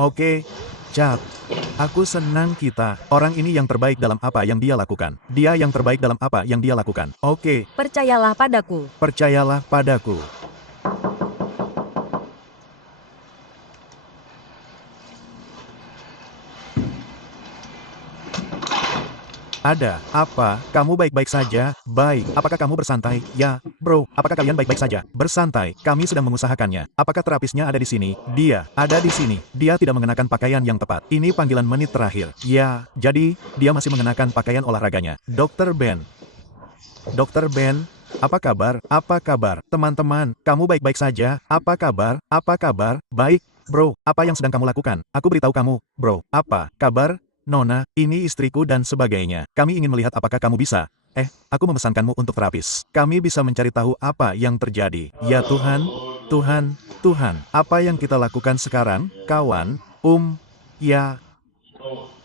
Oke, Cat. Aku senang kita. Orang ini yang terbaik dalam apa yang dia lakukan. Dia yang terbaik dalam apa yang dia lakukan. Oke, Percayalah padaku. percayalah padaku. Ada apa? Kamu baik-baik saja? Baik. Apakah kamu bersantai? Ya, bro. Apakah kalian baik-baik saja? Bersantai. Kami sedang mengusahakannya. Apakah terapisnya ada di sini? Dia ada di sini. Dia tidak mengenakan pakaian yang tepat. Ini panggilan menit terakhir. Ya, jadi dia masih mengenakan pakaian olahraganya. Dokter Ben. Dokter Ben. Apa kabar? Apa kabar? Teman-teman, kamu baik-baik saja? Apa kabar? Apa kabar? Baik. Bro, apa yang sedang kamu lakukan? Aku beritahu kamu, bro. Apa kabar? Nona, ini istriku dan sebagainya. Kami ingin melihat apakah kamu bisa. Aku memesankanmu untuk terapis. Kami bisa mencari tahu apa yang terjadi. Ya Tuhan, Tuhan, Tuhan. Apa yang kita lakukan sekarang, kawan? Ya.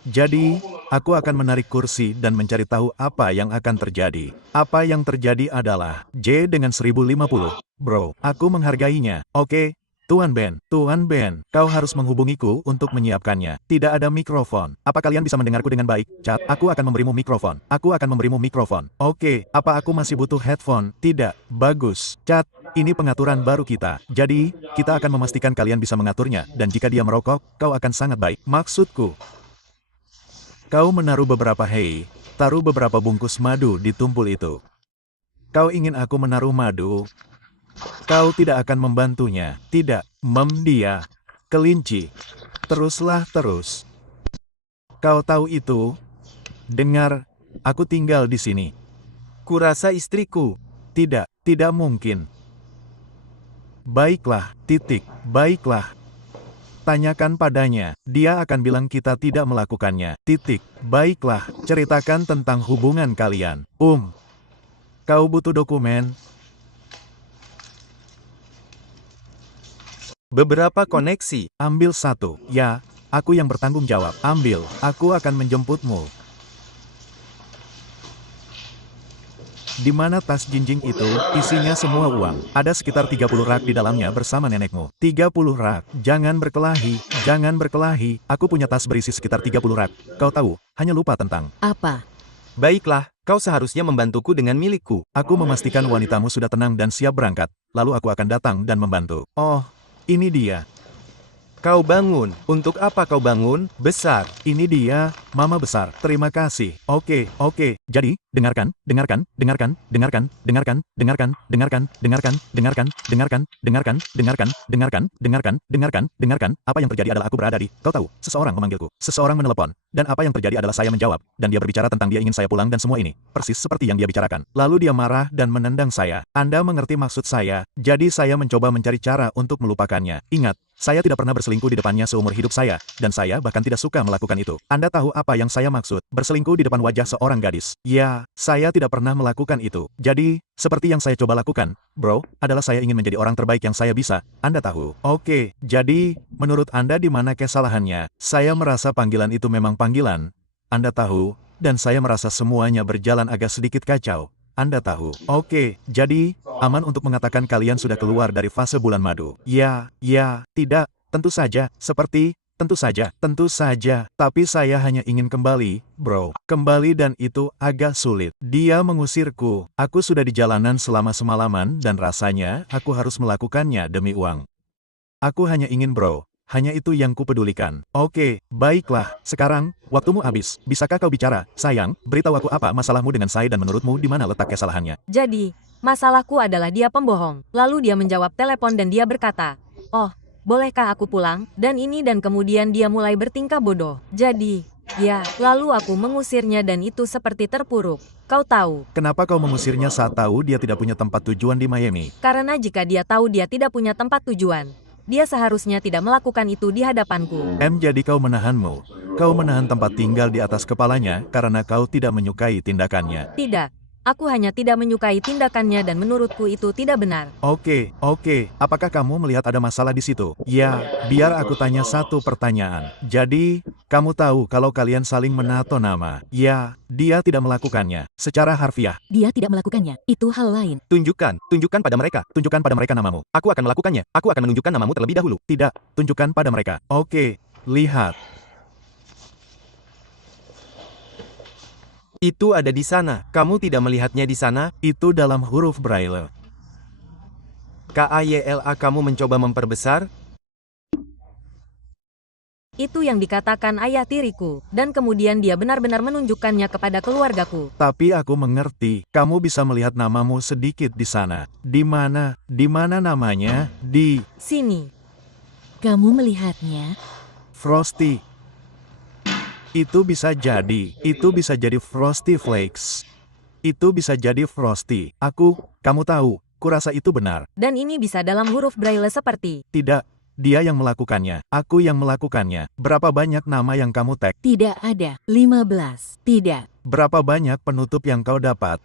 Jadi, aku akan menarik kursi dan mencari tahu apa yang akan terjadi. Apa yang terjadi adalah, J dengan 1050. Bro, aku menghargainya. Oke. Tuan Ben, kau harus menghubungiku untuk menyiapkannya. Tidak ada mikrofon. Apa kalian bisa mendengarku dengan baik? Chat, aku akan memberimu mikrofon. Aku akan memberimu mikrofon. Oke, apa aku masih butuh headphone? Tidak. Bagus. Chat, ini pengaturan baru kita. Jadi, kita akan memastikan kalian bisa mengaturnya. Dan jika dia merokok, kau akan sangat baik. Maksudku, kau menaruh taruh beberapa bungkus madu di tumpul itu. Kau ingin aku menaruh madu? Kau tidak akan membantunya. Tidak, dia. Kelinci. Teruslah terus. Kau tahu itu? Dengar, aku tinggal di sini. Kurasa istriku. Tidak, tidak mungkin. Baiklah, baiklah. Tanyakan padanya, dia akan bilang kita tidak melakukannya. Baiklah, ceritakan tentang hubungan kalian. Kau butuh dokumen? Beberapa koneksi. Ambil satu. Ya, aku yang bertanggung jawab. Ambil, aku akan menjemputmu. Di mana tas jinjing itu? Isinya semua uang. Ada sekitar 30 rak di dalamnya bersama nenekmu. 30 rak. Jangan berkelahi. Aku punya tas berisi sekitar 30 rak. Kau tahu, hanya lupa tentang. Apa? Baiklah, kau seharusnya membantuku dengan milikku. Aku memastikan wanitamu sudah tenang dan siap berangkat. Lalu aku akan datang dan membantu. Oh, ini dia. Kau bangun. Untuk apa kau bangun? Besar. Ini dia, Mama Besar. Terima kasih. Oke. Jadi, dengarkan. Apa yang terjadi adalah aku berada di, kau tahu, seseorang memanggilku. Seseorang menelepon. Dan apa yang terjadi adalah saya menjawab. Dan dia berbicara tentang dia ingin saya pulang dan semua ini. Persis seperti yang dia bicarakan. Lalu dia marah dan menendang saya. Anda mengerti maksud saya? Jadi saya mencoba mencari cara untuk melupakannya. Ingat, saya tidak pernah berselingkuh di depannya seumur hidup saya, dan saya bahkan tidak suka melakukan itu. Anda tahu apa yang saya maksud? Berselingkuh di depan wajah seorang gadis. Ya, saya tidak pernah melakukan itu. Jadi, seperti yang saya coba lakukan, bro, adalah saya ingin menjadi orang terbaik yang saya bisa. Anda tahu. Oke, jadi, menurut Anda di mana kesalahannya? Saya merasa panggilan itu memang panggilan. Anda tahu, dan saya merasa semuanya berjalan agak sedikit kacau. Anda tahu. Oke, jadi, aman untuk mengatakan kalian sudah keluar dari fase bulan madu. Ya, tidak, tentu saja, tentu saja, tapi saya hanya ingin kembali, bro. Kembali dan itu agak sulit. Dia mengusirku. Aku sudah di jalanan selama semalaman dan rasanya aku harus melakukannya demi uang. Aku hanya ingin bro. Hanya itu yang kupedulikan. Oke, baiklah. Sekarang, waktumu habis. Bisakah kau bicara? Sayang, beritahu aku apa masalahmu dengan saya dan menurutmu di mana letak kesalahannya. Jadi, masalahku adalah dia pembohong. Lalu dia menjawab telepon dan dia berkata, "Oh, bolehkah aku pulang?" Dan kemudian dia mulai bertingkah bodoh. Jadi, ya, lalu aku mengusirnya dan itu seperti terpuruk. Kau tahu. Kenapa kau mengusirnya saat tahu dia tidak punya tempat tujuan di Miami? Karena jika dia tahu dia tidak punya tempat tujuan, dia seharusnya tidak melakukan itu di hadapanku. Jadi kau menahanmu. Kau menahan tempat tinggal di atas kepalanya karena kau tidak menyukai tindakannya. Tidak. Aku hanya tidak menyukai tindakannya dan menurutku itu tidak benar. Oke. Apakah kamu melihat ada masalah di situ? Ya, biar aku tanya satu pertanyaan. Jadi, kamu tahu kalau kalian saling menato nama. Ya, dia tidak melakukannya. Secara harfiah. Dia tidak melakukannya. Itu hal lain. Tunjukkan pada mereka. Tunjukkan pada mereka namamu. Aku akan melakukannya. Aku akan menunjukkan namamu terlebih dahulu. Tidak, tunjukkan pada mereka. Oke. Lihat, Itu ada di sana. Kamu tidak melihatnya di sana? itu dalam huruf Braille. KAYLA kamu mencoba memperbesar? Itu yang dikatakan ayah tiriku, dan kemudian dia benar-benar menunjukkannya kepada keluargaku. Tapi aku mengerti, kamu bisa melihat namamu sedikit di sana. Di mana? Di mana namanya? Di Sini. Kamu melihatnya? Frosty. Itu bisa jadi Frosty Flakes. Itu bisa jadi Frosty. Kamu tahu, kurasa itu benar. Dan ini bisa dalam huruf Braille seperti. Tidak, dia yang melakukannya. Aku yang melakukannya. Berapa banyak nama yang kamu tag? Tidak ada. 15. Tidak. Berapa banyak penutup yang kau dapat?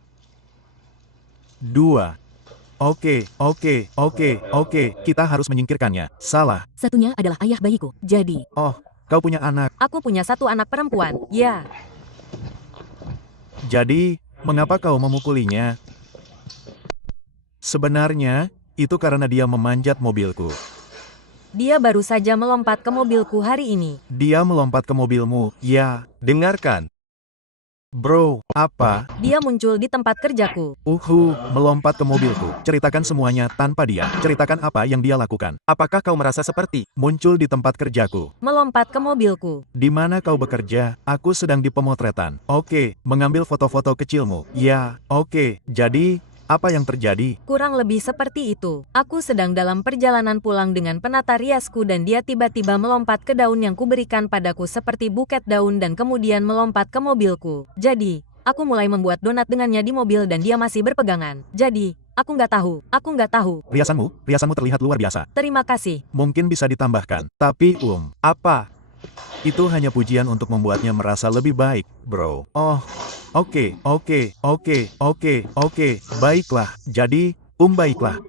2. Oke, kita harus menyingkirkannya. Salah. Satunya adalah ayah bayiku. Jadi, Oh, kau punya anak. Aku punya satu anak perempuan. Ya, Jadi, mengapa kau memukulinya? Sebenarnya, itu karena dia memanjat mobilku. dia baru saja melompat ke mobilku hari ini. Dia melompat ke mobilmu. Ya, Dengarkan. bro, apa? Dia muncul di tempat kerjaku. Melompat ke mobilku. Ceritakan semuanya tanpa dia. Ceritakan apa yang dia lakukan. Apakah kau merasa seperti? Muncul di tempat kerjaku. Melompat ke mobilku. Di mana kau bekerja? Aku sedang di pemotretan. Oke, mengambil foto-foto kecilmu. Ya, oke. Jadi, apa yang terjadi? Kurang lebih seperti itu. Aku sedang dalam perjalanan pulang dengan penata riasku dan dia tiba-tiba melompat ke daun yang kuberikan padaku seperti buket daun dan kemudian melompat ke mobilku. Jadi, aku mulai membuat donat dengannya di mobil dan dia masih berpegangan. Jadi, aku nggak tahu. Riasanmu terlihat luar biasa. Terima kasih. Mungkin bisa ditambahkan. Tapi, Apa? itu hanya pujian untuk membuatnya merasa lebih baik, bro. Oh, oke. Baiklah.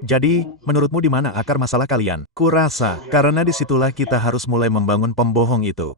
Jadi, menurutmu di mana akar masalah kalian? Kurasa, karena disitulah kita harus mulai membangun pembohong itu.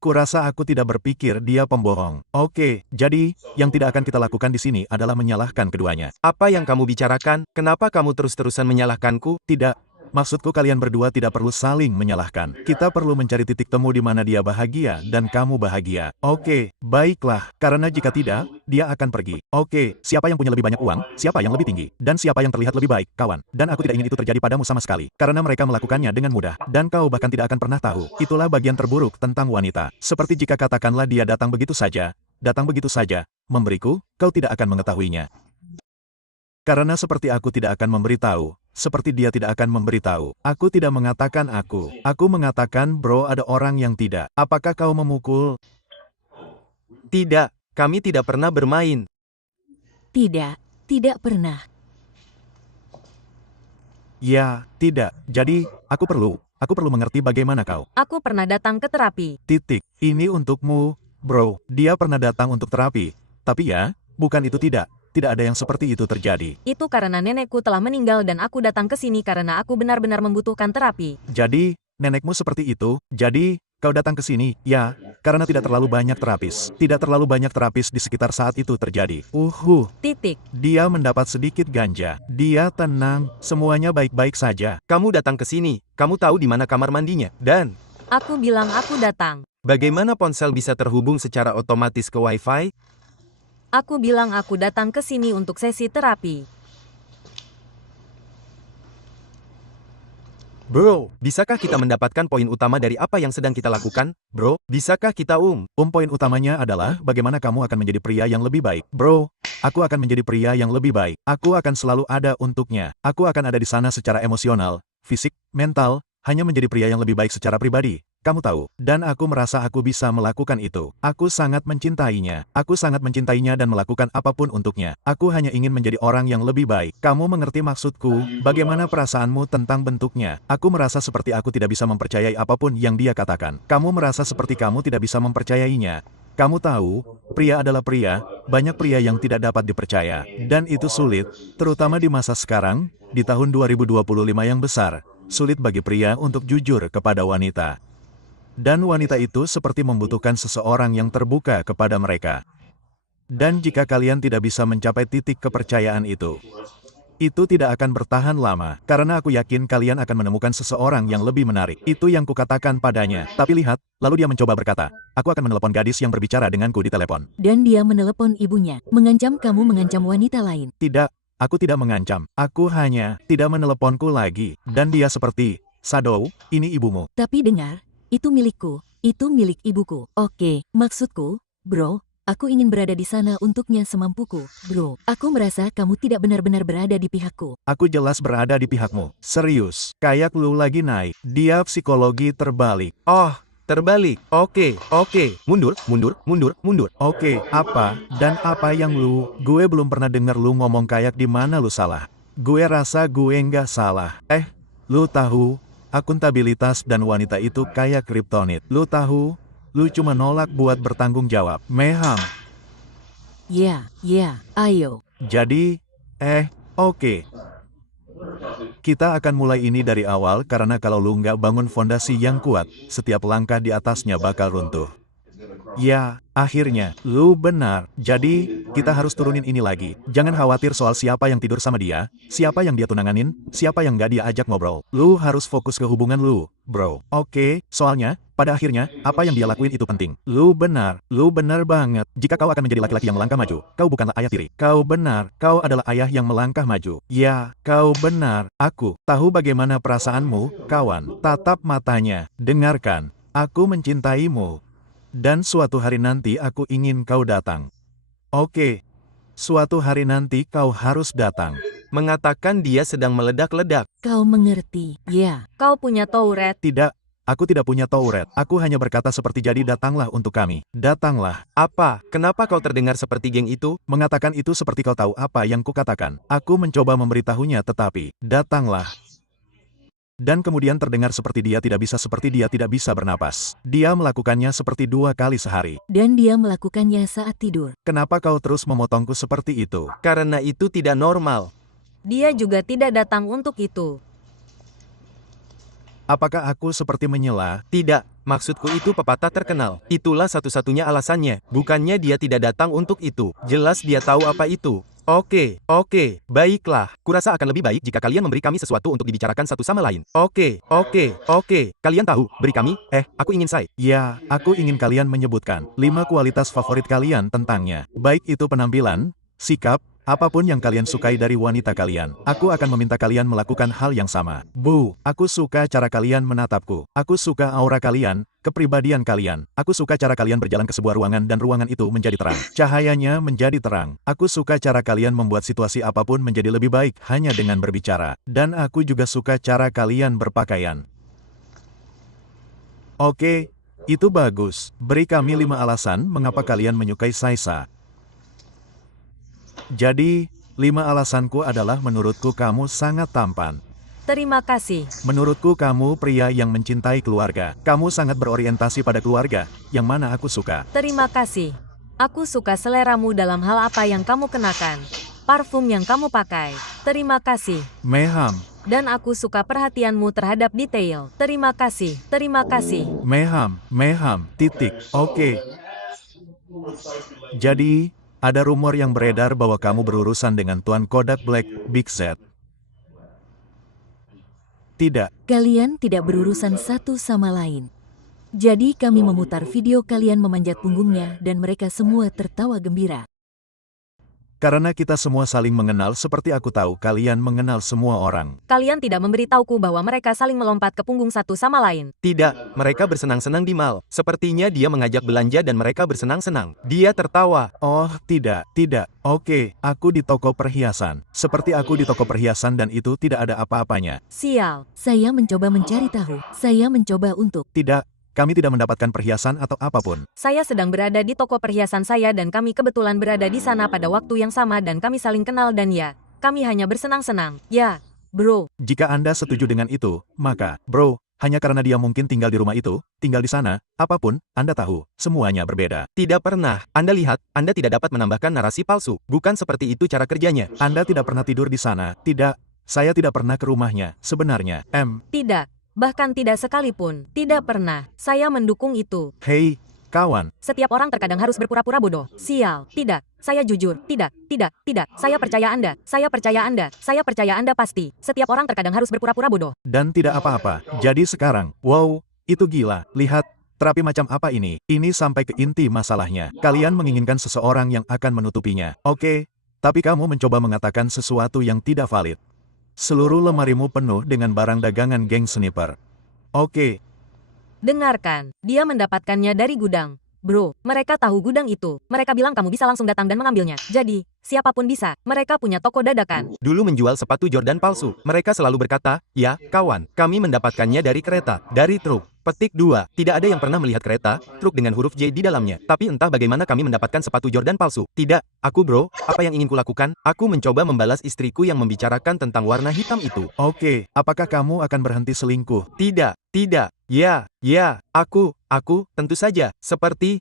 Kurasa aku tidak berpikir dia pembohong. Oke, jadi, yang tidak akan kita lakukan di sini adalah menyalahkan keduanya. Apa yang kamu bicarakan? Kenapa kamu terus-terusan menyalahkanku? Tidak. Maksudku kalian berdua tidak perlu saling menyalahkan. Kita perlu mencari titik temu di mana dia bahagia dan kamu bahagia. Oke, baiklah. Karena jika tidak, dia akan pergi. Oke, siapa yang punya lebih banyak uang, siapa yang lebih tinggi, dan siapa yang terlihat lebih baik, kawan. Dan aku tidak ingin itu terjadi padamu sama sekali. Karena mereka melakukannya dengan mudah. Dan kau bahkan tidak akan pernah tahu. Itulah bagian terburuk tentang wanita. Seperti jika katakanlah dia datang begitu saja, memberiku, kau tidak akan mengetahuinya. Karena seperti aku tidak akan memberitahu, seperti dia tidak akan memberitahu. Aku tidak mengatakan aku. Aku mengatakan bro ada orang yang tidak. Apakah kau memukul? Tidak, kami tidak pernah bermain. tidak pernah. Ya, tidak. Jadi, aku perlu mengerti bagaimana kau. Aku pernah datang ke terapi. Titik. Ini untukmu, bro. Dia pernah datang untuk terapi. Tapi ya, bukan itu tidak. Tidak ada yang seperti itu terjadi. Itu karena nenekku telah meninggal dan aku datang ke sini karena aku benar-benar membutuhkan terapi. Jadi, nenekmu seperti itu. Jadi, kau datang ke sini, ya, karena tidak terlalu banyak terapis. Tidak terlalu banyak terapis di sekitar saat itu terjadi. Titik. Dia mendapat sedikit ganja. Dia tenang, semuanya baik-baik saja. Kamu datang ke sini, kamu tahu di mana kamar mandinya. Dan, Aku bilang aku datang. bagaimana ponsel bisa terhubung secara otomatis ke Wi-Fi? Aku bilang aku datang ke sini untuk sesi terapi. Bro, bisakah kita mendapatkan poin utama dari apa yang sedang kita lakukan? Bro, bisakah kita Poin utamanya adalah bagaimana kamu akan menjadi pria yang lebih baik. Bro, aku akan menjadi pria yang lebih baik. Aku akan selalu ada untuknya. Aku akan ada di sana secara emosional, fisik, mental, hanya menjadi pria yang lebih baik secara pribadi. Kamu tahu, dan aku merasa aku bisa melakukan itu. Aku sangat mencintainya. Aku sangat mencintainya dan melakukan apapun untuknya. Aku hanya ingin menjadi orang yang lebih baik. Kamu mengerti maksudku? Bagaimana perasaanmu tentang bentuknya? Aku merasa seperti aku tidak bisa mempercayai apapun yang dia katakan. Kamu merasa seperti kamu tidak bisa mempercayainya. Kamu tahu, pria adalah pria, banyak pria yang tidak dapat dipercaya. Dan itu sulit, terutama di masa sekarang, di tahun 2025 yang besar. Sulit bagi pria untuk jujur kepada wanita. Dan wanita itu seperti membutuhkan seseorang yang terbuka kepada mereka. Dan jika kalian tidak bisa mencapai titik kepercayaan itu, Itu tidak akan bertahan lama, karena aku yakin kalian akan menemukan seseorang yang lebih menarik. Itu yang kukatakan padanya. Tapi lihat, lalu dia mencoba berkata, aku akan menelepon gadis yang berbicara denganku di telepon. Dan dia menelepon ibunya, mengancam kamu mengancam wanita lain. Tidak, aku tidak mengancam. Aku hanya tidak meneleponku lagi. Dan dia seperti, Shadow, ini ibumu. Tapi dengar, itu milikku, itu milik ibuku. Oke, maksudku, bro, aku ingin berada di sana untuknya semampuku, bro. Aku merasa kamu tidak benar-benar berada di pihakku. Aku jelas berada di pihakmu. Serius, kayak lu lagi naik. Dia psikologi terbalik. Oh, terbalik. Oke. Mundur. Oke, apa? Dan apa yang gue belum pernah denger lu ngomong kayak di mana lu salah. Gue rasa gue nggak salah. Lu tahu, akuntabilitas dan wanita itu kayak kriptonit. Lu tahu, lu cuma nolak buat bertanggung jawab. Meham. Ya, ayo. Jadi, oke. Kita akan mulai ini dari awal karena kalau lu nggak bangun fondasi yang kuat, setiap langkah di atasnya bakal runtuh. Ya, akhirnya, lu benar. Jadi, kita harus turunin ini lagi. Jangan khawatir soal siapa yang tidur sama dia, siapa yang dia tunanganin, siapa yang nggak dia ajak ngobrol. Lu harus fokus ke hubungan lu, bro. Oke, soalnya, pada akhirnya, apa yang dia lakuin itu penting. Lu benar banget. Jika kau akan menjadi laki-laki yang melangkah maju, kau bukanlah ayah tiri. Kau benar, kau adalah ayah yang melangkah maju. Ya, kau benar. Aku tahu bagaimana perasaanmu, kawan. Tatap matanya, dengarkan. Aku mencintaimu. Dan suatu hari nanti aku ingin kau datang. Oke. Suatu hari nanti kau harus datang. Mengatakan dia sedang meledak-ledak. Kau mengerti, ya. Kau punya Tourette. Tidak, aku tidak punya Tourette. Aku hanya berkata seperti jadi datanglah untuk kami. Datanglah. Apa? Kenapa kau terdengar seperti geng itu? Mengatakan itu seperti kau tahu apa yang kukatakan. Aku mencoba memberitahunya tetapi, datanglah. Dan kemudian terdengar seperti dia tidak bisa bernapas. Dia melakukannya seperti 2 kali sehari. Dan dia melakukannya saat tidur. Kenapa kau terus memotongku seperti itu? Karena itu tidak normal. Dia juga tidak datang untuk itu. Apakah aku seperti menyela? Tidak, maksudku itu pepatah terkenal. Itulah satu-satunya alasannya. Bukannya dia tidak datang untuk itu. Jelas dia tahu apa itu. Oke, baiklah. Kurasa akan lebih baik jika kalian memberi kami sesuatu untuk dibicarakan satu sama lain. Oke. Kalian tahu, beri kami, aku ingin say. Ya, aku ingin kalian menyebutkan 5 kualitas favorit kalian tentangnya. Baik itu penampilan, sikap, apapun yang kalian sukai dari wanita kalian. Aku akan meminta kalian melakukan hal yang sama. Bu, aku suka cara kalian menatapku. Aku suka aura kalian, kepribadian kalian. Aku suka cara kalian berjalan ke sebuah ruangan dan ruangan itu menjadi terang. Cahayanya menjadi terang. Aku suka cara kalian membuat situasi apapun menjadi lebih baik hanya dengan berbicara. Dan aku juga suka cara kalian berpakaian. Oke, itu bagus. Beri kami 5 alasan mengapa kalian menyukai Saisa. Jadi, 5 alasanku adalah menurutku kamu sangat tampan. Terima kasih. Menurutku kamu pria yang mencintai keluarga. Kamu sangat berorientasi pada keluarga, yang mana aku suka. Terima kasih. Aku suka seleramu dalam hal apa yang kamu kenakan. Parfum yang kamu pakai. Terima kasih. Meham. Dan aku suka perhatianmu terhadap detail. Terima kasih. Meham. Oke. Jadi, ada rumor yang beredar bahwa kamu berurusan dengan Tuan Kodak Black, Big Z. Tidak. Kalian tidak berurusan satu sama lain. Jadi kami memutar video kalian memanjat punggungnya dan mereka semua tertawa gembira. Karena kita semua saling mengenal seperti aku tahu kalian mengenal semua orang. Kalian tidak memberitahuku bahwa mereka saling melompat ke punggung satu sama lain. Tidak, mereka bersenang-senang di mall. Sepertinya dia mengajak belanja dan mereka bersenang-senang. Dia tertawa. Oh, tidak. Oke, aku di toko perhiasan. Seperti aku di toko perhiasan dan itu tidak ada apa-apanya. Sial. Saya mencoba mencari tahu. Saya mencoba untuk... Tidak, kami tidak mendapatkan perhiasan atau apapun. Saya sedang berada di toko perhiasan saya dan kami kebetulan berada di sana pada waktu yang sama dan kami saling kenal dan ya, kami hanya bersenang-senang. Ya, bro. Jika Anda setuju dengan itu, maka, bro, hanya karena dia mungkin tinggal di rumah itu, tinggal di sana, apapun, Anda tahu, semuanya berbeda. Tidak pernah. Anda lihat, Anda tidak dapat menambahkan narasi palsu. Bukan seperti itu cara kerjanya. Anda tidak pernah tidur di sana. Tidak, saya tidak pernah ke rumahnya, sebenarnya. Tidak. Bahkan tidak sekalipun. Tidak pernah. Saya mendukung itu. Hei, kawan. Setiap orang terkadang harus berpura-pura bodoh. Sial. Tidak. Saya jujur. Tidak. Saya percaya Anda. Saya percaya Anda. Saya percaya Anda pasti. Setiap orang terkadang harus berpura-pura bodoh. Dan tidak apa-apa. Jadi sekarang, wow, itu gila. Lihat, terapi macam apa ini? Ini sampai ke inti masalahnya. Kalian menginginkan seseorang yang akan menutupinya. Oke, tapi kamu mencoba mengatakan sesuatu yang tidak valid. Seluruh lemarimu penuh dengan barang dagangan geng sniper. Oke, Dengarkan. Dia mendapatkannya dari gudang. Bro, mereka tahu gudang itu. Mereka bilang kamu bisa langsung datang dan mengambilnya. Jadi, siapapun bisa. Mereka punya toko dadakan. Dulu menjual sepatu Jordan palsu. Mereka selalu berkata, ya, kawan, kami mendapatkannya dari kereta, dari truk. Petik 2. Tidak ada yang pernah melihat kereta, truk dengan huruf J di dalamnya. Tapi entah bagaimana kami mendapatkan sepatu Jordan palsu. Tidak, aku bro, apa yang ingin kulakukan? Aku mencoba membalas istriku yang membicarakan tentang warna hitam itu. oke. Apakah kamu akan berhenti selingkuh? Tidak, ya, tentu saja,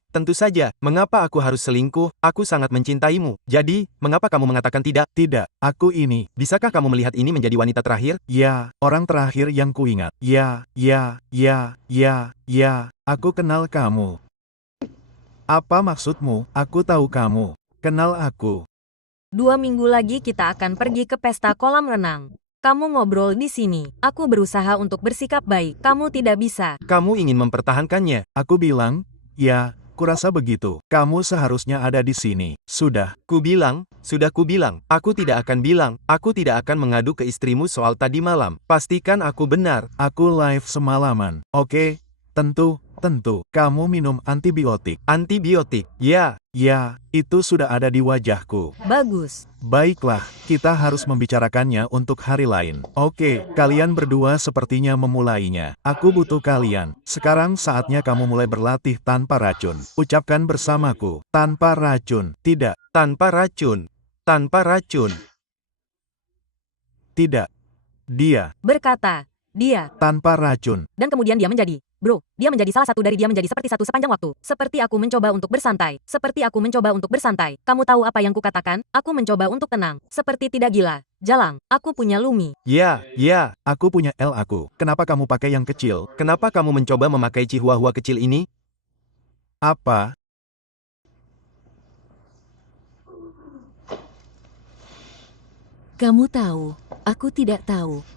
tentu saja, mengapa aku harus selingkuh, aku sangat mencintaimu, jadi, mengapa kamu mengatakan tidak? Tidak, aku ini. Bisakah kamu melihat ini menjadi wanita terakhir? Ya, orang terakhir yang kuingat. Ya, aku kenal kamu. Apa maksudmu? Aku tahu kamu. Kenal aku. 2 minggu lagi kita akan pergi ke pesta kolam renang. Kamu ngobrol di sini. Aku berusaha untuk bersikap baik. Kamu tidak bisa. Kamu ingin mempertahankannya. Aku bilang, ya, kurasa begitu. Kamu seharusnya ada di sini. Sudah. Sudah kubilang, aku tidak akan mengadu ke istrimu soal tadi malam. Pastikan aku benar. Aku live semalaman. Oke, tentu. Kamu minum antibiotik. Antibiotik, ya. Ya, itu sudah ada di wajahku. Bagus. Baiklah, kita harus membicarakannya untuk hari lain. Oke, kalian berdua sepertinya memulainya. Aku butuh kalian. Sekarang saatnya kamu mulai berlatih tanpa racun. Ucapkan bersamaku, tanpa racun. Tidak, Tanpa racun. tidak. Dia, Berkata. Dia. tanpa racun. Dan kemudian dia menjadi. Bro, dia menjadi salah satu dari dia menjadi seperti satu sepanjang waktu. Seperti aku mencoba untuk bersantai. Kamu tahu apa yang kukatakan? Aku mencoba untuk tenang. Seperti tidak gila. Jalang, aku punya Lumi. Ya. Aku punya L aku. Kenapa kamu pakai yang kecil? Kenapa kamu mencoba memakai chihuahua kecil ini? Apa? Kamu tahu, aku tidak tahu.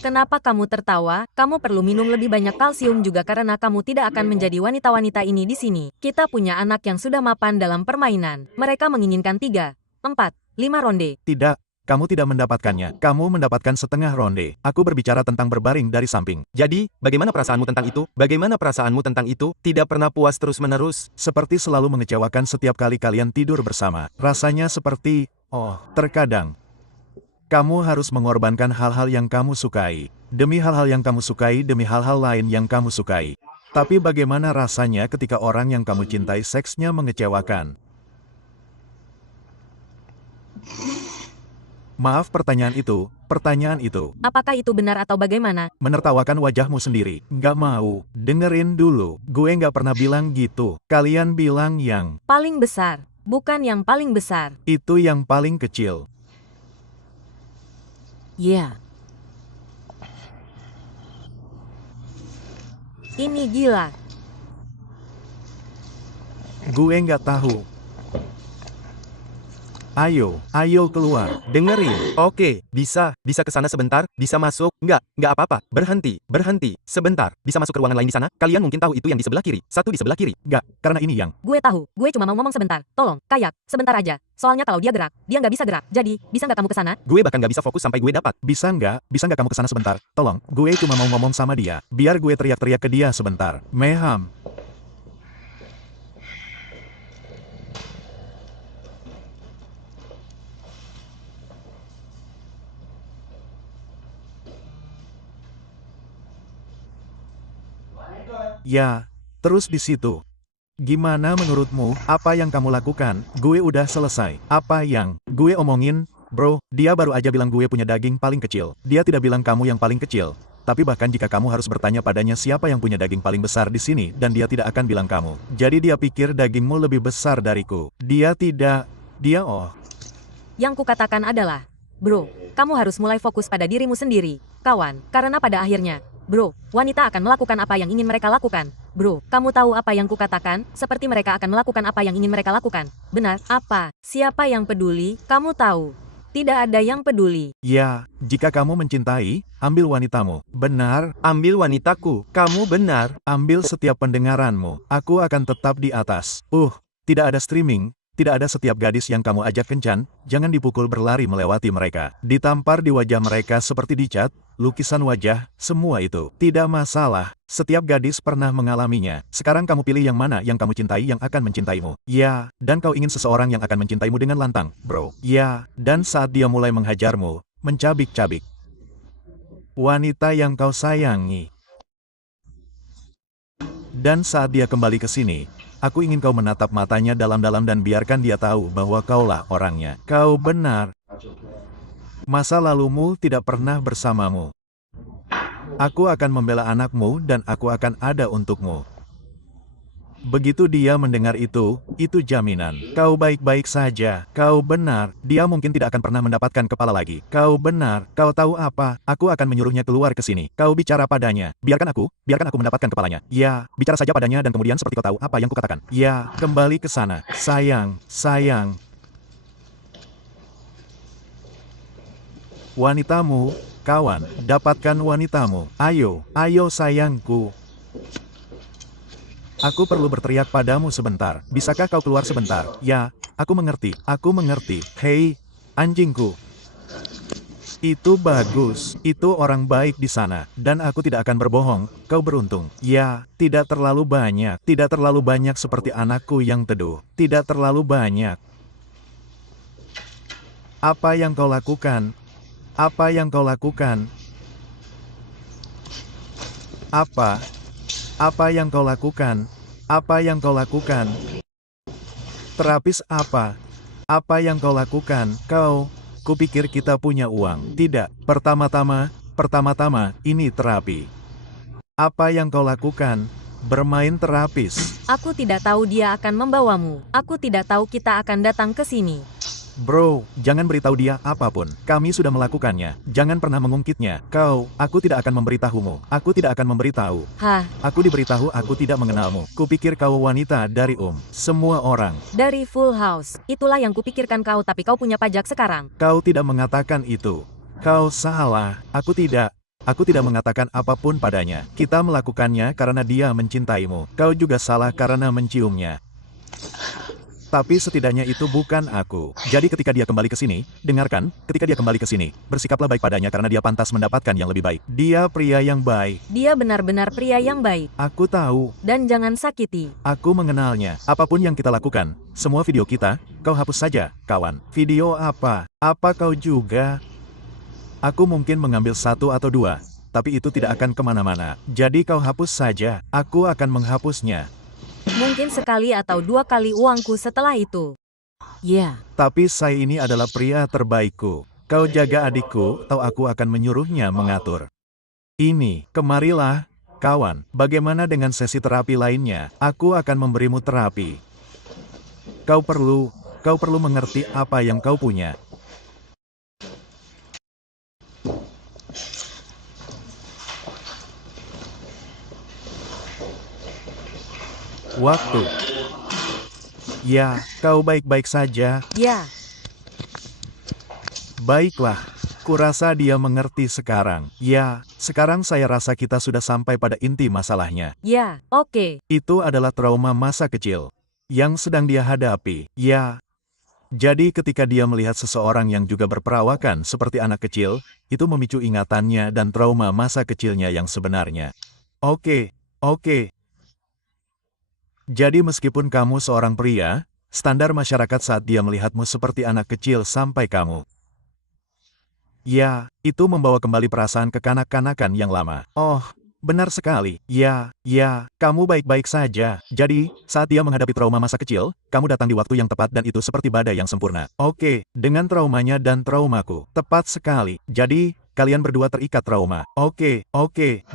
Kenapa kamu tertawa? Kamu perlu minum lebih banyak kalsium juga karena kamu tidak akan menjadi wanita-wanita ini di sini. Kita punya anak yang sudah mapan dalam permainan. Mereka menginginkan 3, 4, 5 ronde. Tidak. Kamu tidak mendapatkannya. Kamu mendapatkan setengah ronde. Aku berbicara tentang berbaring dari samping. Jadi, bagaimana perasaanmu tentang itu? Tidak pernah puas terus-menerus. Seperti selalu mengecewakan setiap kali kalian tidur bersama. Rasanya seperti, terkadang. Kamu harus mengorbankan hal-hal yang kamu sukai. Demi hal-hal yang kamu sukai, demi hal-hal lain yang kamu sukai. Tapi bagaimana rasanya ketika orang yang kamu cintai seksnya mengecewakan? Maaf pertanyaan itu. Apakah itu benar atau bagaimana? Menertawakan wajahmu sendiri. Nggak mau. Dengerin dulu. Gue nggak pernah bilang gitu. Kalian bilang yang Paling besar. Bukan yang paling besar. itu yang paling kecil. Ya, Ini gila. Gue nggak tahu. Ayo keluar. Dengerin. Oke, bisa ke sana sebentar, bisa masuk. Nggak apa-apa. Berhenti. Sebentar, bisa masuk ke ruangan lain di sana? Kalian mungkin tahu itu yang di sebelah kiri. Satu di sebelah kiri. Nggak, karena ini yang. Gue tahu. Gue cuma mau ngomong sebentar. Tolong, kayak, sebentar aja. Soalnya kalau dia gerak, dia nggak bisa gerak. Jadi, bisa nggak kamu ke sana? Gue bahkan nggak bisa fokus sampai gue dapat. Bisa nggak kamu kesana sebentar? Tolong, gue cuma mau ngomong sama dia. Biar gue teriak-teriak ke dia sebentar. Meham. Ya, terus di situ. Gimana menurutmu, apa yang kamu lakukan? Gue udah selesai. Apa yang gue omongin? Bro, dia baru aja bilang gue punya daging paling kecil. Dia tidak bilang kamu yang paling kecil. Tapi bahkan jika kamu harus bertanya padanya siapa yang punya daging paling besar di sini, dan dia tidak akan bilang kamu. Jadi dia pikir dagingmu lebih besar dariku. Dia tidak. Yang kukatakan adalah, bro, kamu harus mulai fokus pada dirimu sendiri, kawan. Karena pada akhirnya, Bro, wanita akan melakukan apa yang ingin mereka lakukan. Bro, kamu tahu apa yang kukatakan? Seperti mereka akan melakukan apa yang ingin mereka lakukan. Benar, apa? Siapa yang peduli? Kamu tahu. Tidak ada yang peduli. Ya, jika kamu mencintai, ambil wanitamu. Benar, Ambil wanitaku. Kamu benar. ambil setiap pendengaranmu. Aku akan tetap di atas. Tidak ada streaming. Tidak ada setiap gadis yang kamu ajak kencan, jangan dipukul berlari melewati mereka. Ditampar di wajah mereka seperti dicat, lukisan wajah, semua itu. Tidak masalah, setiap gadis pernah mengalaminya. Sekarang kamu pilih yang mana yang kamu cintai yang akan mencintaimu. Ya, dan kau ingin seseorang yang akan mencintaimu dengan lantang, bro. Ya, dan saat dia mulai menghajarmu, mencabik-cabik. Wanita yang kau sayangi. Dan saat dia kembali ke sini, aku ingin kau menatap matanya dalam-dalam dan biarkan dia tahu bahwa kaulah orangnya. Kau benar. Masa lalumu tidak pernah bersamamu. Aku akan membela anakmu dan aku akan ada untukmu. Begitu dia mendengar itu jaminan. Kau baik-baik saja. Kau benar. Dia mungkin tidak akan pernah mendapatkan kepala lagi. Kau benar. Kau tahu apa? Aku akan menyuruhnya keluar ke sini. Kau bicara padanya. Biarkan aku mendapatkan kepalanya. Ya, bicara saja padanya dan kemudian seperti kau tahu apa yang kukatakan. Ya, kembali ke sana. Sayang, sayang. Wanitamu, kawan, dapatkan wanitamu. Ayo, ayo sayangku. Aku perlu berteriak padamu sebentar. Bisakah kau keluar sebentar? Ya, aku mengerti. Aku mengerti. Hei, anjingku. Itu bagus. Itu orang baik di sana. Dan aku tidak akan berbohong. Kau beruntung. Ya, tidak terlalu banyak. Tidak terlalu banyak seperti anakku yang teduh. Tidak terlalu banyak. Apa yang kau lakukan? Apa yang kau lakukan? Apa? Apa yang kau lakukan? Apa yang kau lakukan? Terapis apa? Apa yang kau lakukan? Kupikir kita punya uang. Tidak, pertama-tama, ini terapi. Apa yang kau lakukan? Bermain terapis. Aku tidak tahu dia akan membawamu. Aku tidak tahu kita akan datang ke sini. Bro, jangan beritahu dia apapun. Kami sudah melakukannya. Jangan pernah mengungkitnya. Aku tidak akan memberitahumu. Aku tidak akan memberitahu. Hah, Aku diberitahu aku tidak mengenalmu. Kupikir kau wanita dari semua orang. dari Full House. Itulah yang kupikirkan kau, tapi kau punya pajak sekarang. Kau tidak mengatakan itu. Kau salah. Aku tidak mengatakan apapun padanya. Kita melakukannya karena dia mencintaimu. Kau juga salah karena menciumnya. Tapi setidaknya itu bukan aku. Jadi ketika dia kembali ke sini, dengarkan, ketika dia kembali ke sini, bersikaplah baik padanya karena dia pantas mendapatkan yang lebih baik. Dia pria yang baik. Dia benar-benar pria yang baik. Aku tahu. Dan jangan sakiti. Aku mengenalnya. Apapun yang kita lakukan, semua video kita, kau hapus saja, kawan. Video apa? Apa kau juga? Aku mungkin mengambil 1 atau 2, tapi itu tidak akan kemana-mana. Jadi kau hapus saja, aku akan menghapusnya. Mungkin sekali atau 2 kali uangku setelah itu. Ya, Tapi saya ini adalah pria terbaikku. Kau jaga adikku, atau aku akan menyuruhnya mengatur. Ini, kemarilah, kawan. Bagaimana dengan sesi terapi lainnya? Aku akan memberimu terapi. Kau perlu mengerti apa yang kau punya. Waktu. Ya, kau baik-baik saja. Ya, Baiklah, kurasa dia mengerti sekarang. Ya, sekarang saya rasa kita sudah sampai pada inti masalahnya. ya, oke. Itu adalah trauma masa kecil yang sedang dia hadapi. Ya, jadi ketika dia melihat seseorang yang juga berperawakan seperti anak kecil, itu memicu ingatannya dan trauma masa kecilnya yang sebenarnya. Oke. Jadi meskipun kamu seorang pria, standar masyarakat saat dia melihatmu seperti anak kecil sampai kamu. Ya, itu membawa kembali perasaan kekanak-kanakan yang lama. Oh, benar sekali. Ya, kamu baik-baik saja. Jadi, saat dia menghadapi trauma masa kecil, kamu datang di waktu yang tepat dan itu seperti badai yang sempurna. Oke, dengan traumanya dan traumaku. Tepat sekali. Jadi, kalian berdua terikat trauma. Oke,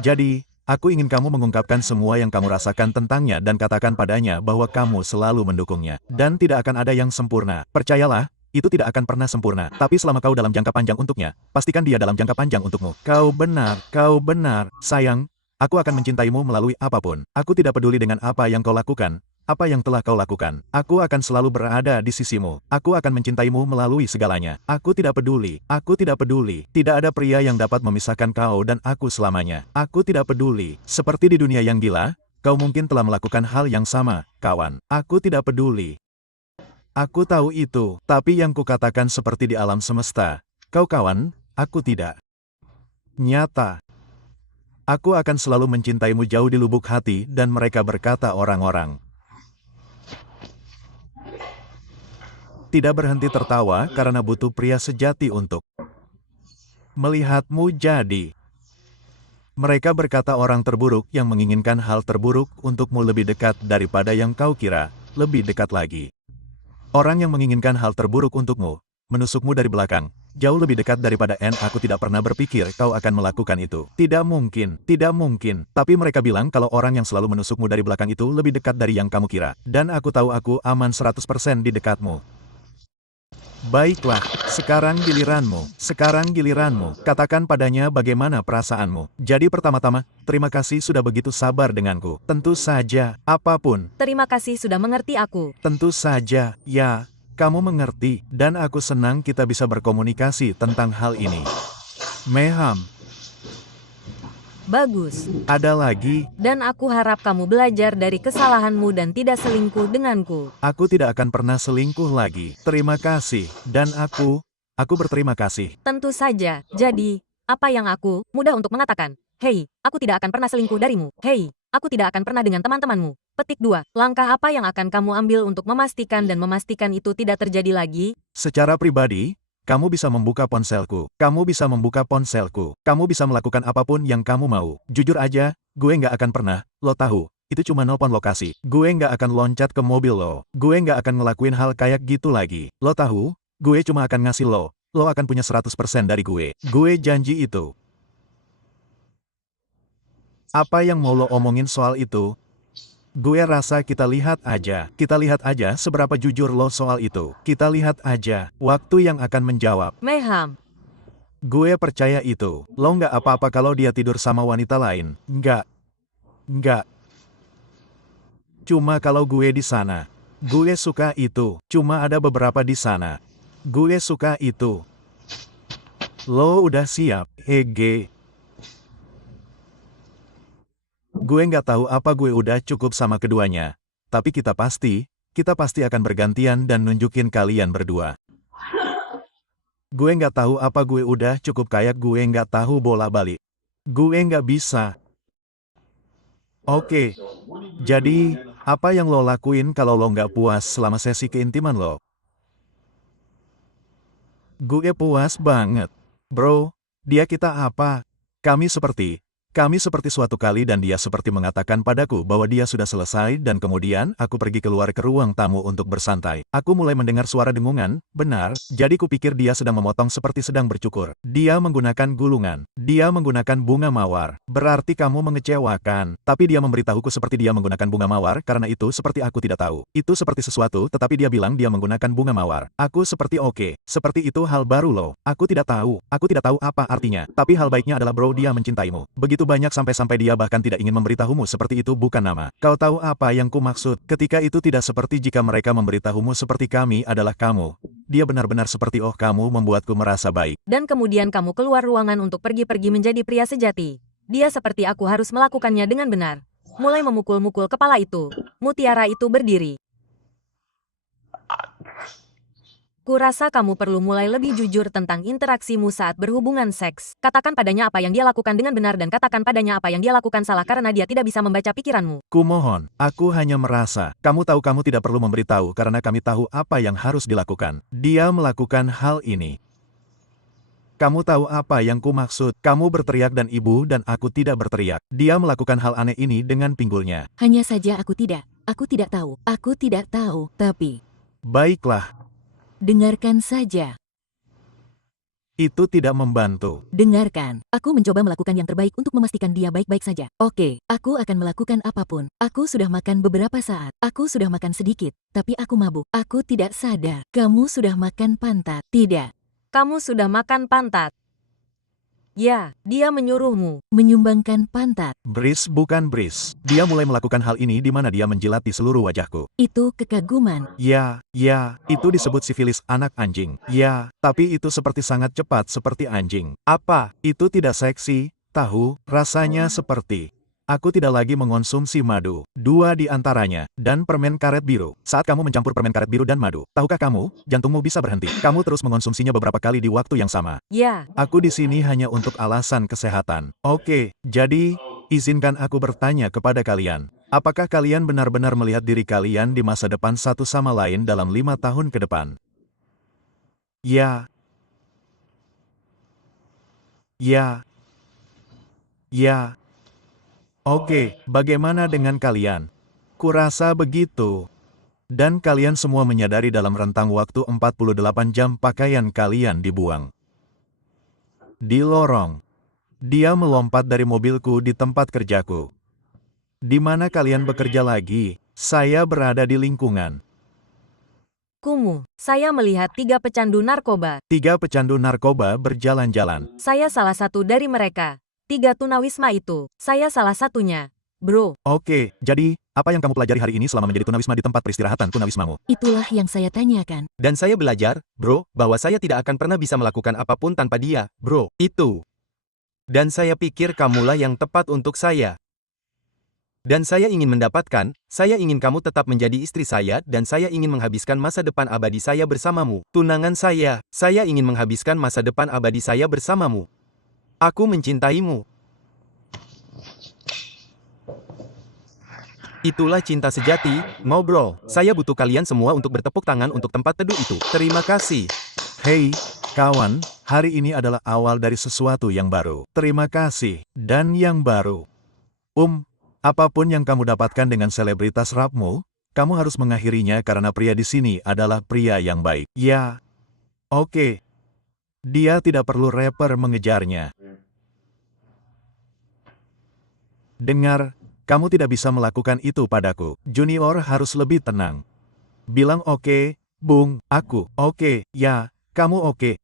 jadi, aku ingin kamu mengungkapkan semua yang kamu rasakan tentangnya dan katakan padanya bahwa kamu selalu mendukungnya. Dan tidak akan ada yang sempurna. Percayalah, itu tidak akan pernah sempurna. Tapi selama kau dalam jangka panjang untuknya, pastikan dia dalam jangka panjang untukmu. Kau benar, sayang. Aku akan mencintaimu melalui apapun. Aku tidak peduli dengan apa yang kau lakukan, apa yang telah kau lakukan. Aku akan selalu berada di sisimu. Aku akan mencintaimu melalui segalanya. Aku tidak peduli. Aku tidak peduli. Tidak ada pria yang dapat memisahkan kau dan aku selamanya. Aku tidak peduli. Seperti di dunia yang gila, kau mungkin telah melakukan hal yang sama, kawan. Aku tidak peduli. Aku tahu itu, tapi yang kukatakan seperti di alam semesta. Kau kawan, aku tidak. Nyata. Aku akan selalu mencintaimu jauh di lubuk hati dan mereka berkata orang-orang. Tidak berhenti tertawa karena butuh pria sejati untuk melihatmu jadi. Mereka berkata orang terburuk yang menginginkan hal terburuk untukmu lebih dekat daripada yang kau kira, lebih dekat lagi. Orang yang menginginkan hal terburuk untukmu, menusukmu dari belakang, jauh lebih dekat daripada aku tidak pernah berpikir kau akan melakukan itu. Tidak mungkin, tapi mereka bilang kalau orang yang selalu menusukmu dari belakang itu lebih dekat dari yang kamu kira. Dan aku tahu aku aman 100% di dekatmu. Baiklah, sekarang giliranmu, katakan padanya bagaimana perasaanmu. Jadi pertama-tama, terima kasih sudah begitu sabar denganku. Tentu saja, apapun. Terima kasih sudah mengerti aku. Tentu saja, ya, kamu mengerti, dan aku senang kita bisa berkomunikasi tentang hal ini. Meham, Bagus. ada lagi, Dan aku harap kamu belajar dari kesalahanmu dan tidak selingkuh denganku. aku tidak akan pernah selingkuh lagi. Terima kasih, dan aku berterima kasih. Tentu saja. Jadi, apa yang aku mudah untuk mengatakan? Hei, aku tidak akan pernah selingkuh darimu. Hei, aku tidak akan pernah dengan teman-temanmu. Petik 2. Langkah apa yang akan kamu ambil untuk memastikan itu tidak terjadi lagi? Secara pribadi, kamu bisa membuka ponselku. Kamu bisa membuka ponselku. Kamu bisa melakukan apapun yang kamu mau. Jujur aja, gue nggak akan pernah, lo tahu, itu cuma nelpon lokasi. Gue nggak akan loncat ke mobil lo. Gue nggak akan ngelakuin hal kayak gitu lagi. Lo tahu, gue cuma akan ngasih lo. Lo akan punya 100% dari gue. Gue janji itu. Apa yang mau lo omongin soal itu? Gue rasa kita lihat aja seberapa jujur lo soal itu. Kita lihat aja, waktu yang akan menjawab. Meham, Gue percaya itu. Lo nggak apa-apa kalau dia tidur sama wanita lain. Nggak. Cuma kalau gue di sana. Gue suka itu. Cuma ada beberapa di sana. Gue suka itu. Lo udah siap, Hege? Gue nggak tahu apa gue udah cukup sama keduanya. Tapi kita pasti akan bergantian dan nunjukin kalian berdua. Gue nggak tahu apa gue udah cukup kayak gue nggak tahu bola balik. Gue nggak bisa. Oke. Jadi, apa yang lo lakuin kalau lo nggak puas selama sesi keintiman lo? Gue puas banget. Bro, dia kita apa? Kami seperti suatu kali dan dia seperti mengatakan padaku bahwa dia sudah selesai dan kemudian aku pergi keluar ke ruang tamu untuk bersantai. Aku mulai mendengar suara dengungan, benar, jadi kupikir dia sedang memotong seperti sedang bercukur. Dia menggunakan gulungan. Dia menggunakan bunga mawar. Berarti kamu mengecewakan. Tapi dia memberitahuku seperti dia menggunakan bunga mawar karena itu seperti aku tidak tahu. Itu seperti sesuatu tetapi dia bilang dia menggunakan bunga mawar. Aku seperti oke, seperti itu hal baru loh. Aku tidak tahu apa artinya. Tapi hal baiknya adalah bro dia mencintaimu. Begitu banyak sampai dia bahkan tidak ingin memberitahumu seperti itu bukan nama. Kau tahu apa yang ku maksud? Ketika itu tidak seperti jika mereka memberitahumu seperti kami adalah kamu. Dia benar-benar seperti kamu membuatku merasa baik. dan kemudian kamu keluar ruangan untuk pergi-pergi menjadi pria sejati. Dia seperti aku harus melakukannya dengan benar. Mulai memukul-mukul kepala itu. Mutiara itu berdiri. Kurasa kamu perlu mulai lebih jujur tentang interaksimu saat berhubungan seks. Katakan padanya apa yang dia lakukan dengan benar dan katakan padanya apa yang dia lakukan salah karena dia tidak bisa membaca pikiranmu. Kumohon, aku hanya merasa. Kamu tahu kamu tidak perlu memberitahu karena kami tahu apa yang harus dilakukan. Dia melakukan hal ini. Kamu tahu apa yang ku maksud? Kamu berteriak dan ibu dan aku tidak berteriak. Dia melakukan hal aneh ini dengan pinggulnya. Hanya saja aku tidak tahu, tapi Baiklah. dengarkan saja. Itu tidak membantu. Dengarkan, aku mencoba melakukan yang terbaik untuk memastikan dia baik-baik saja. Oke, aku akan melakukan apapun. Aku sudah makan beberapa saat. Aku sudah makan sedikit, tapi aku mabuk. Aku tidak sadar. Kamu sudah makan pantat. Tidak. Kamu sudah makan pantat. Ya, dia menyuruhmu. Menyumbangkan pantat. Brice bukan Brice. Dia mulai melakukan hal ini di mana dia menjilat di seluruh wajahku. Itu kekaguman. Ya, itu disebut sifilis anak anjing. Ya, tapi itu seperti sangat cepat seperti anjing. Apa? Itu tidak seksi, tahu, rasanya seperti. Aku tidak lagi mengonsumsi madu. 2 di antaranya, dan permen karet biru. Saat kamu mencampur permen karet biru dan madu, tahukah kamu, jantungmu bisa berhenti. Kamu terus mengonsumsinya beberapa kali di waktu yang sama. Ya, Aku di sini hanya untuk alasan kesehatan. Oke, jadi, izinkan aku bertanya kepada kalian. Apakah kalian benar-benar melihat diri kalian di masa depan satu sama lain dalam 5 tahun ke depan? Ya. Ya. Ya. Oke, bagaimana dengan kalian? Kurasa begitu. Dan kalian semua menyadari dalam rentang waktu 48 jam pakaian kalian dibuang. Di lorong. Dia melompat dari mobilku di tempat kerjaku. Di mana kalian bekerja lagi? Saya berada di lingkungan. Kumu, saya melihat 3 pecandu narkoba. 3 pecandu narkoba berjalan-jalan. Saya salah satu dari mereka. 3 tunawisma itu. Saya salah satunya. Bro, Oke, jadi, apa yang kamu pelajari hari ini selama menjadi tunawisma di tempat peristirahatan tunawismamu? Itulah yang saya tanyakan. Dan saya belajar, bro, bahwa saya tidak akan pernah bisa melakukan apapun tanpa dia, bro. Itu. Dan saya pikir kamulah yang tepat untuk saya. Dan saya ingin mendapatkan, saya ingin kamu tetap menjadi istri saya dan saya ingin menghabiskan masa depan abadi saya bersamamu. Tunangan saya ingin menghabiskan masa depan abadi saya bersamamu. Aku mencintaimu. Itulah cinta sejati, ngobrol. Saya butuh kalian semua untuk bertepuk tangan untuk tempat teduh itu. Terima kasih. Hei, kawan, hari ini adalah awal dari sesuatu yang baru. Terima kasih, dan yang baru. Apapun yang kamu dapatkan dengan selebritas rapmu, kamu harus mengakhirinya karena pria di sini adalah pria yang baik. Ya. Oke. Dia tidak perlu rapper mengejarnya. Dengar, kamu tidak bisa melakukan itu padaku. Junior harus lebih tenang. Bilang oke, Bung, aku, oke, ya, kamu oke,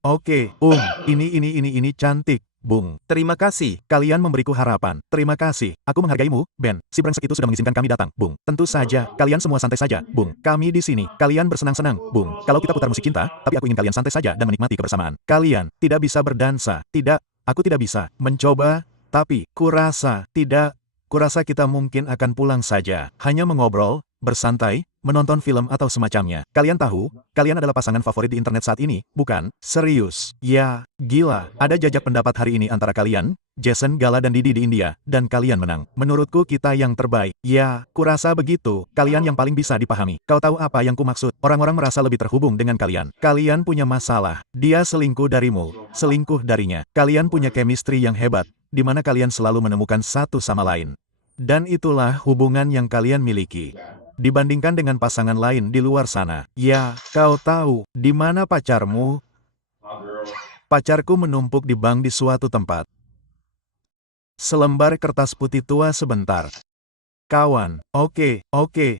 ini cantik, Bung. Terima kasih. Kalian memberiku harapan. Terima kasih. Aku menghargaimu, Ben. Si brengsek itu sudah mengizinkan kami datang, Bung. Tentu saja, kalian semua santai saja, Bung. Kami di sini. Kalian bersenang-senang, Bung. Kalau kita putar musik cinta, tapi aku ingin kalian santai saja dan menikmati kebersamaan. Kalian tidak bisa berdansa. Tidak, aku tidak bisa. Mencoba, tapi kurasa tidak. Kurasa kita mungkin akan pulang saja. Hanya mengobrol, bersantai, menonton film atau semacamnya. Kalian tahu, kalian adalah pasangan favorit di internet saat ini, bukan? Serius. Ya, gila. Ada jajak pendapat hari ini antara kalian, Jason, Gala dan Didi di India, dan kalian menang. Menurutku kita yang terbaik. Ya, kurasa begitu. Kalian yang paling bisa dipahami. Kau tahu apa yang kumaksud? Orang-orang merasa lebih terhubung dengan kalian. Kalian punya masalah. Dia selingkuh darimu. Selingkuh darinya. Kalian punya chemistry yang hebat, di mana kalian selalu menemukan satu sama lain. Dan itulah hubungan yang kalian miliki. Dibandingkan dengan pasangan lain di luar sana. Ya, kau tahu, di mana pacarmu? Pacarku menumpuk di bank di suatu tempat. Selembar kertas putih tua sebentar. Kawan, oke,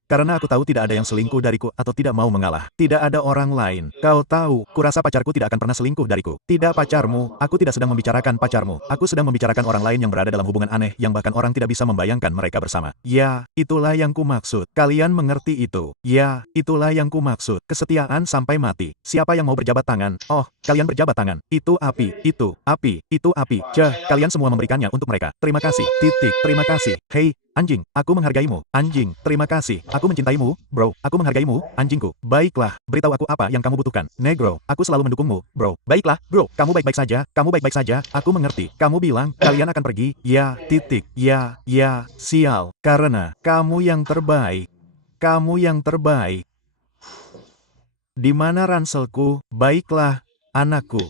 karena aku tahu tidak ada yang selingkuh dariku atau tidak mau mengalah. Tidak ada orang lain. Kau tahu, kurasa pacarku tidak akan pernah selingkuh dariku. Tidak pacarmu, aku tidak sedang membicarakan pacarmu. Aku sedang membicarakan orang lain yang berada dalam hubungan aneh yang bahkan orang tidak bisa membayangkan mereka bersama. Ya, itulah yang kumaksud. Kalian mengerti itu. Ya, itulah yang kumaksud. Kesetiaan sampai mati. Siapa yang mau berjabat tangan? Oh, kalian berjabat tangan. Itu api, itu api, itu api. Kalian semua memberikannya untuk mereka. Terima kasih. Titik. Terima kasih. Hei, anjing, aku menghargaimu. Anjing, terima kasih. Aku mencintaimu, bro. Aku menghargaimu, anjingku. Baiklah, beritahu aku apa yang kamu butuhkan. Negro, aku selalu mendukungmu, bro. Baiklah, bro. Kamu baik-baik saja. Kamu baik-baik saja. Aku mengerti. Kamu bilang, kalian akan pergi. Ya, titik. Ya, sial. Karena, kamu yang terbaik. Kamu yang terbaik. Di mana ranselku? Baiklah, anakku.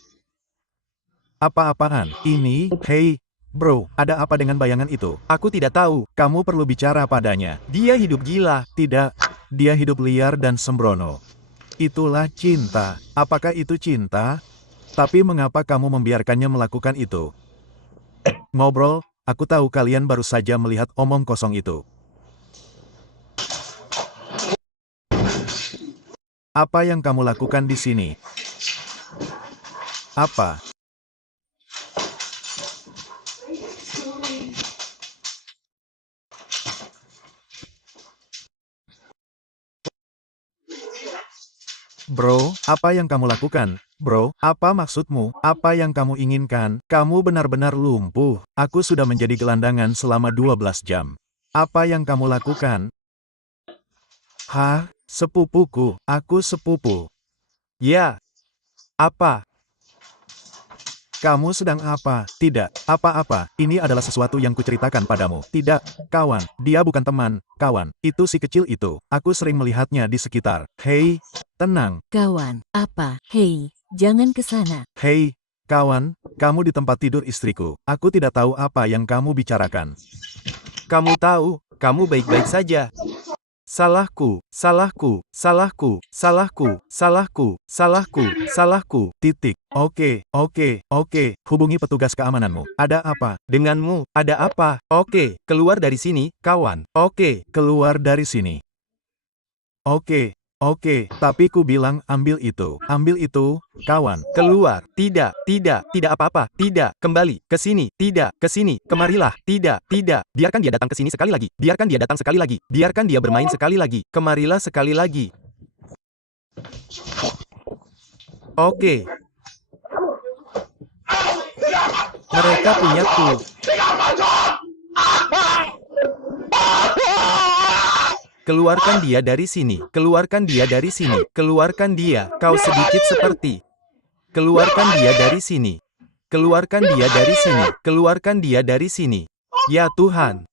Apa-apaan? Ini, hei. Bro, ada apa dengan bayangan itu? Aku tidak tahu. Kamu perlu bicara padanya. Dia hidup gila. Tidak, dia hidup liar dan sembrono. Itulah cinta. Apakah itu cinta? Tapi mengapa kamu membiarkannya melakukan itu? Ngobrol, aku tahu kalian baru saja melihat omong kosong itu. Apa yang kamu lakukan di sini? Apa? Bro, apa yang kamu lakukan? Bro, apa maksudmu? Apa yang kamu inginkan? Kamu benar-benar lumpuh. Aku sudah menjadi gelandangan selama 12 jam. Apa yang kamu lakukan? Hah? Sepupuku, aku sepupu. Ya. Apa? Kamu sedang apa? Tidak, apa-apa. Ini adalah sesuatu yang kuceritakan padamu. Tidak, kawan. Dia bukan teman, kawan. Itu si kecil itu. Aku sering melihatnya di sekitar. Hei, tenang. Kawan, apa? Hei, jangan ke sana. Hei, kawan. Kamu di tempat tidur istriku. Aku tidak tahu apa yang kamu bicarakan. Kamu tahu, kamu baik-baik saja. Salahku, salahku, salahku, salahku, salahku, salahku, salahku. Titik. Oke. Hubungi petugas keamananmu. Ada apa? Denganmu, ada apa? Oke, keluar dari sini, kawan. Oke. Keluar dari sini. Oke. Tapi ku bilang ambil itu. Ambil itu, kawan. Keluar. Tidak apa-apa. Tidak, kembali, ke sini. Tidak, ke sini. Kemarilah. Tidak. Biarkan dia datang ke sini sekali lagi. Biarkan dia datang sekali lagi. Biarkan dia bermain sekali lagi. Kemarilah sekali lagi. Oke. Mereka punyaku. Keluarkan dia dari sini. Keluarkan dia dari sini. Keluarkan dia. Kau sedikit seperti. Keluarkan dia dari sini. Keluarkan dia dari sini. Keluarkan dia dari sini. Ya Tuhan.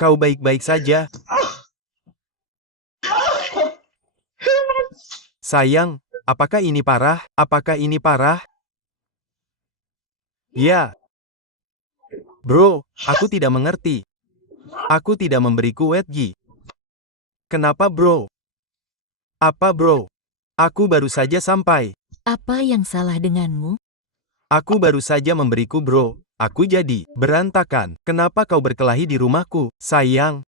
Kau baik-baik saja. Sayang, apakah ini parah? Apakah ini parah? Ya. Bro, aku tidak mengerti. Aku tidak memberiku wedgie. Kenapa bro? Apa bro? Aku baru saja sampai. Apa yang salah denganmu? Aku baru saja memberiku bro. Aku jadi berantakan. Kenapa kau berkelahi di rumahku, sayang?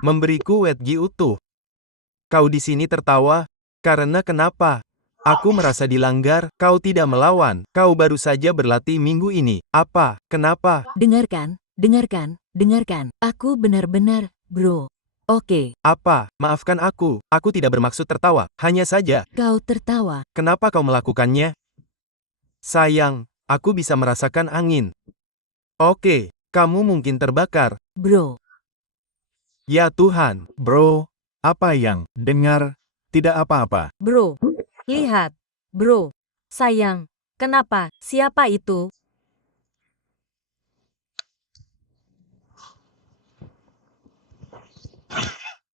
Memberiku wedgie utuh. Kau di sini tertawa? Karena kenapa? Aku merasa dilanggar, kau tidak melawan, kau baru saja berlatih minggu ini. Apa? Kenapa? Dengarkan. Aku benar-benar, bro. Oke, Apa? Maafkan aku tidak bermaksud tertawa, hanya saja. kau tertawa. Kenapa kau melakukannya? Sayang, aku bisa merasakan angin. Oke, kamu mungkin terbakar. Bro, Ya Tuhan. Bro, apa yang? Dengar, tidak apa-apa. Bro, lihat. Bro, sayang. Kenapa? Siapa itu?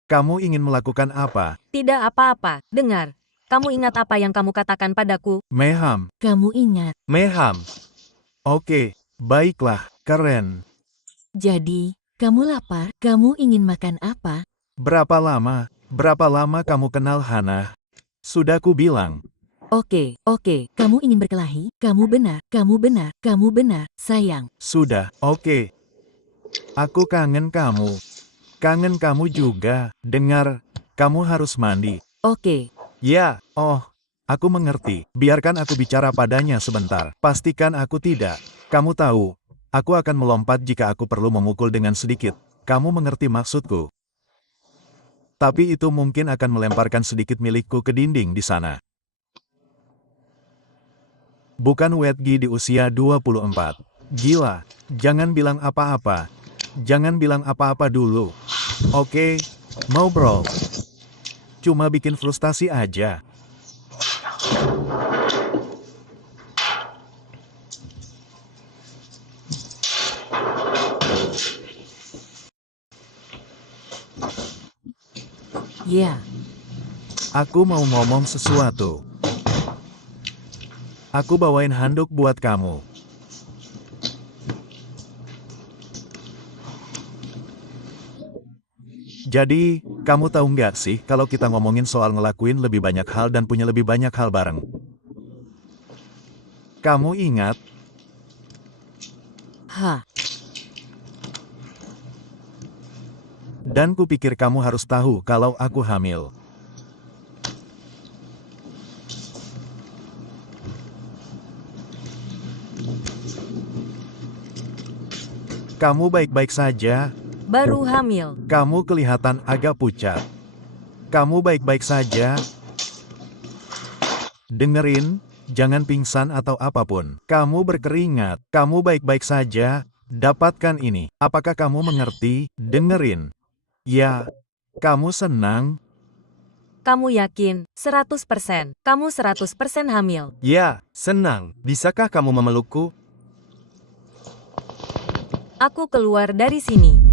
Kamu ingin melakukan apa? Tidak apa-apa. Dengar. Kamu ingat apa yang kamu katakan padaku? Meham. kamu ingat. Meham. Oke, baiklah, keren. Jadi, kamu lapar? Kamu ingin makan apa? Berapa lama kamu kenal Hana? Sudah ku bilang. Oke, kamu ingin berkelahi? Kamu benar, sayang. Sudah, oke. Aku kangen kamu. Kangen kamu juga. Dengar, kamu harus mandi. Oke, Ya. Oh, aku mengerti. Biarkan aku bicara padanya sebentar. Pastikan aku tidak. Kamu tahu, aku akan melompat jika aku perlu memukul dengan sedikit. Kamu mengerti maksudku? Tapi itu mungkin akan melemparkan sedikit milikku ke dinding di sana. Bukan wedgie di usia 24. Gila, jangan bilang apa-apa. Jangan bilang apa-apa dulu. Oke, mau bro. Cuma bikin frustasi aja. ya. Aku mau ngomong sesuatu. Aku bawain handuk buat kamu. Jadi, Kamu tahu nggak sih kalau kita ngomongin soal ngelakuin lebih banyak hal dan punya lebih banyak hal bareng? Kamu ingat? Hah, Dan kupikir kamu harus tahu kalau aku hamil. Kamu baik-baik saja? Baru hamil. Kamu kelihatan agak pucat. Kamu baik-baik saja? Dengerin, jangan pingsan atau apapun. Kamu berkeringat. Kamu baik-baik saja? Dapatkan ini. Apakah kamu mengerti? Dengerin. Ya. Kamu senang? Kamu yakin? 100%. Kamu 100% hamil. Ya, senang. Bisakah kamu memelukku? Aku keluar dari sini.